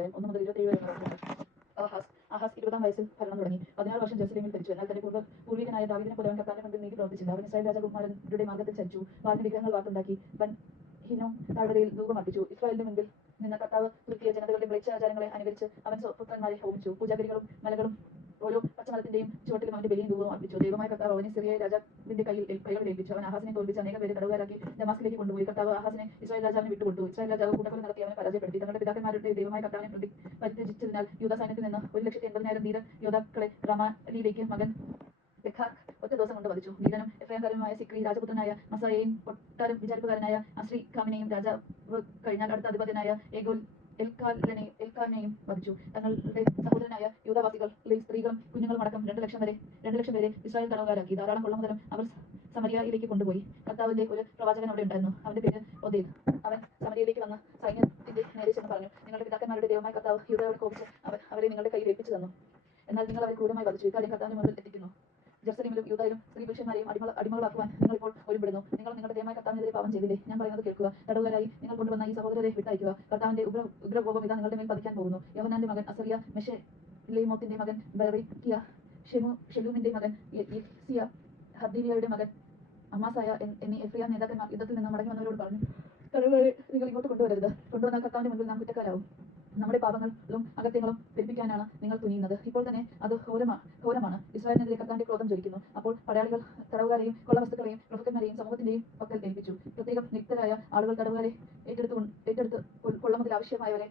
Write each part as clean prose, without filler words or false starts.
അധ്യായം 1 മുതൽ 27 വരെ നടക്കുന്നു. ആഹാസ് 20-ാം വയസ്സിൽ ഭരണം തുടങ്ങി. 16 വർഷം ജെറുസലേമിൽ ഭരിച്ചു. എന്നാൽ തന്റെ പൂർവികനായ ദാവീദിനെ പോലെ അവൻ കർത്താവിന്റെ മുൻപിൽ നീതി പ്രവർത്തിച്ചില്ല. അവൻ ഇസ്രായേൽ രാജകുമാരരുടെ മാർഗ്ഗത്തിൽ ചരിച്ചു. പാലിന് വിഗ്രഹങ്ങൾ വാർത്തുണ്ടാക്കി. ഹിനോം താഴ്വരയിൽ ധൂപമർപ്പിച്ചു. ഇസ്രായേലിന്റെ മുൻപിൽ നിന്ന് കർത്താവ് തുരുക്കിയ ജനതകളുടെ മ്ലേച്ഛാചാരങ്ങളെ അനുകരിച്ച് അവൻ പുത്രന്മാരെ ഹോമിച്ചു. പൂജാഗിരികളും മലകളും ഓരോ പച്ചമരത്തിന്റെയും ചുവട്ടിലും അവന്റെ ബലിയും ധൂപവും അർപ്പിച്ചു. ദൈവമായ കർത്താവ് അവനെ സിറിയ രാജാവിന്റെ കൈകളിൽ ഏൽപ്പിച്ചു. അവൻ ആഹാസിനെ തോൽപ്പിച്ച് അനേകം പേരെ തടവുകാരാക്കി ദമാസ്കിലേക്ക് കൊണ്ടുപോയി. കർത്താവ് ആഹാസിനെ ഇസ്രായേൽ രാജാവിന് വിട്ടുകൊടുത്തു. ഇസ്രായേൽ രാജാവ് കൂട്ടക്കൊല നടത്തി അവനെ പരാജയപ്പെടുത്തി. തങ്ങളുടെ പിതാക്കന്മാരുടെ ദൈവമായ കർത്താവിനെ പരിത്യജിച്ചതിനാൽ യൂദാ സൈന്യത്തിൽ നിന്ന് 1,80,000 ധീര യോദ്ധാക്കളെ റമാലിയിലേക്ക് മകൻ പെഖാർ ഒറ്റ ദിവസം കൊണ്ട് വധിച്ചു. ധീരനും എഫ്രൈംകാരനുമായ സിക്രി, രാജപുത്രനായ മസായെയും കൊട്ടാരം വിചാരിപ്പുകാരനായ അസ്രീഖാമിനെയും, രാജാവ് കഴിഞ്ഞാൽ അടുത്ത അധിപതിയായ എൽക്കാലിനെയും വധിച്ചു. തങ്ങളുടെ സഹോദരനായ യൂദാവാസികളിൽ സ്ത്രീകളും കുഞ്ഞുങ്ങളും അടക്കം 2 ലക്ഷം പേരെ ഇസ്രായേൽ തടവുകാരാക്കി. ധാരാളം കൊള്ളമുതലും അവർ സമരിയയിലേക്ക് കൊണ്ടുപോയി. കർത്താവിന്റെ ഒരു പ്രവാചകൻ അവിടെ ഉണ്ടായിരുന്നു. അവന്റെ പേര് ഒദേദ്. അവൻ സമരിയയിലേക്ക് വന്ന് സൈന്യത്തിന്റെ നേരെ ചെന്ന് പറഞ്ഞു, നിങ്ങളുടെ പിതാക്കന്മാരുടെ ദൈവമായ കർത്താവ് യൂദയോട് കോപിച്ച് അവരെ നിങ്ങളുടെ കയ്യിൽ ഏൽപ്പിച്ചു തന്നു. എന്നാൽ നിങ്ങൾ അവരെ ക്രൂരമായി വധിച്ചു. ഇക്കാര്യം കർത്താവിന്റെ മുമ്പിൽ എത്തിക്കുന്നു. ജെറുസലേമിലും യൂദയിലും സ്ത്രീ പുരുഷന്മാരെയും അടിമകളാക്കുവാൻ നിങ്ങൾ ഇപ്പോൾ ഒരുപ്പെടുന്നു. നിങ്ങൾ നിങ്ങളുടെ ദൈവമായ കർത്താവിനെതിരെ പാപം ചെയ്തില്ലേ? ഞാൻ പറയുന്നത് കേൾക്കുക. തടവുകാരായി നിങ്ങൾ കൊണ്ടുവന്ന ഈ സഹോദരരെ വിട്ടയക്കുക. കർത്താവിന്റെ ഉഗ്രകോപം ഇതാ നിങ്ങളുടെ മേൽ പതിക്കാൻ പോകുന്നു. യോഹന്നാന്റെ മകൻ അസറിയ, മെശേലെമോത്തിന്റെ മകൻ ബെറക്കിയ, ഷെലൂമിന്റെ മകൻ യഹ്സിയ, ഹദ്ദീലിയയുടെ മകൻ അമാസായ എന്നീ എഫ്രൈം നേതാക്കന്മാർ യുദ്ധത്തിൽ നിന്ന് മടങ്ങി വന്നവരോട് പറഞ്ഞു, തടവുകാരെ നിങ്ങൾ ഇങ്ങോട്ട് കൊണ്ടുവരരുത്. കൊണ്ടുവന്നാൽ കർത്താവിന്റെ മുൻപിൽ നാം കുറ്റക്കാരാവും. നമ്മുടെ പാപങ്ങളും അകത്യങ്ങളും പെരുപ്പിക്കാനാണ് നിങ്ങൾ തുനിയുന്നത്. ഇപ്പോൾ തന്നെ അത് ഘോരമാണ്. ഇസ്രായേലിനെതിരെ കർത്താവിന്റെ ക്രോധം ജ്വലിക്കുന്നു. അപ്പോൾ പടയാളികൾ തടവുകാരെയും കൊള്ളവസ്തുക്കളെയും പ്രഭുക്കന്മാരെയും സമൂഹത്തിന്റെയും പക്കൽ ഏൽപ്പിച്ചു. പ്രത്യേകം നിയുക്തരായ ആളുകൾ തടവുകാരെ ഏറ്റെടുത്ത് കൊള്ളമുതൽ ആവശ്യമായവരെ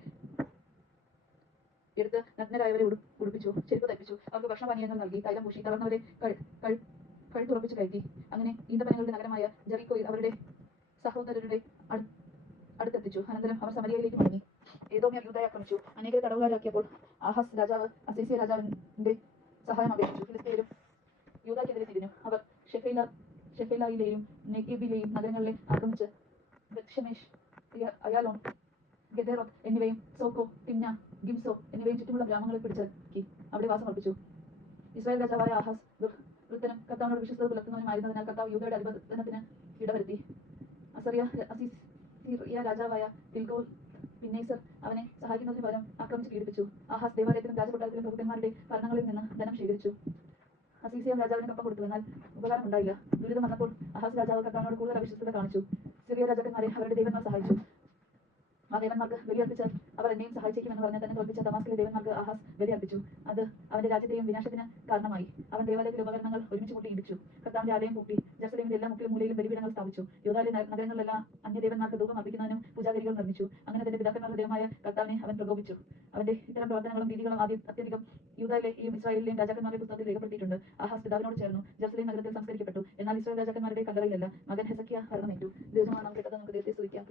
എടുത്ത് നഗ്നരായവരെ ഉടുപ്പിച്ചു, ചെരുപ്പ് തയ്പ്പിച്ചു, അവർക്ക് ഭക്ഷണപാനീയങ്ങൾ നൽകി, തൈലം പൂശി, തളർന്നവരെ കഴുത്തുറപ്പിച്ചു കയറ്റി. അങ്ങനെ ഈന്തപ്പനകളുടെ നഗരമായ ജെറിക്കോയിൽ അവരുടെ സഹോദരരുടെ അടുത്തെത്തിച്ചു. അനന്തരം അവർ സമരിയയിലേക്ക് മടങ്ങി. ഏദോമ്യർ യൂദയെ ആക്രമിച്ചു. അനേകരെ തടവുകാരാക്കിയപ്പോൾ ആഹാസ് രാജാവ് അസീസിയ രാജാവിന്റെ സഹായം അപേക്ഷിച്ചു. ഫിലിസ്ത്യരും യൂദയ്ക്കെതിരെ തിരിഞ്ഞു. അവർ ഷെഫേലയിലെയും നെഗേബിലെയും നഗരങ്ങളെ ആക്രമിച്ച് ബെത്ത്ശെമെശ്, അയാലോൺ, ഗെദേറോത്ത് എന്നിവയും സോക്കോ, തിമ്ന, ഗിംസോ എന്നിവയും ചുറ്റുമുള്ള ഗ്രാമങ്ങളെ പിടിച്ചടക്കി അവിടെ വാസമർപ്പിച്ചു. ഇസ്രായേൽ രാജാവായ ആഹാസ് വൃത്തനും കർത്താവിനോട് വിശ്വസ്തത പുലർത്തുന്നവനുമായിരുന്നതിനാൽ കർത്താവ് യൂദയുടെ അധിപതനത്തിന് ഇടവരുത്തി. അസീറിയ രാജാവായ തിൽഗോൽ പിന്നേസർ അവനെ സഹായിക്കുന്നതിന് പകരം ആക്രമിച്ച് പീഡിപ്പിച്ചു. ആഹാസ് ദേവാലയത്തിലും രാജകൊട്ടാരത്തിലും പ്രഭുക്കന്മാരുടെ ഭരണങ്ങളിൽ നിന്ന് ധനം ശേഖരിച്ചു. അസീസിയ രാജാവിന് കപ്പം കൊടുത്തു. എന്നാൽ ഉപകാരമുണ്ടായില്ല. ദുരിതം വന്നപ്പോൾ ആഹാസ് രാജാവ് കർത്താവിനോട് കൂടുതൽ അവിശ്വസ്തത കാണിച്ചു. സിറിയ രാജാക്കന്മാരെ അവരുടെ ദൈവന്മാർ സഹായിച്ചു. ആ ദേവന്മാർക്ക് ബലിയർപ്പിച്ചാൽ അവർ എന്നെയും സഹായിച്ചേക്കുമെന്ന് പറഞ്ഞ് തന്നെ തോൽപ്പിച്ച ദമാസ്കിലെ ദേവന്മാർക്ക് ആഹാസ് ബലിയർപ്പിച്ചു. അത് അവന്റെ രാജ്യത്തെയും വിനാശത്തിന് കാരണമായി. അവൻ ദേവാലയത്തിലെ ഉപകരണങ്ങൾ ഒരുമിച്ച് കൂട്ടി ഇടിച്ചു. കർത്താവിന്റെ ആലയം പൂട്ടി. ജെറുസലേമിന്റെ എല്ലാ മുക്കിലും മൂലയിലും ബലിപീഠങ്ങൾ സ്ഥാപിച്ചു. യൂദയിലെ നഗരങ്ങളിലെല്ലാം അന്യദേവന്മാർക്ക് ധൂപം അർപ്പിക്കുന്നതിനും പൂജാഗിരികൾ നിർമ്മിച്ചു. അങ്ങനെ തന്റെ പിതാക്കന്മാരുടെ ദൈവമായ കർത്താവിനെ അവൻ പ്രകോപിച്ചു. അവന്റെ ഇത്തരം പ്രവർത്തനങ്ങളും രീതികളും അത്യധികം യൂദയിലെയും ഇസ്രായേലിലെയും രാജാക്കന്മാരുടെ പുസ്തകത്തിൽ രേഖപ്പെടുത്തിയിട്ടുണ്ട്. ആഹാസ് പിതാവിനോട് ചേർന്നു ജെറുസലേം നഗരത്തിൽ സംസ്കരിക്കപ്പെട്ടു. എന്നാൽ ഇസ്രായേൽ രാജാക്കന്മാരുടെ കല്ലറയിലല്ല. മകൻ ഹെസക്കിയ ഭരണമേറ്റു. ദൈവമാണ് നാം കേട്ടത്. നമുക്ക് ദൈവത്തെ സ്തുതിക്കാം.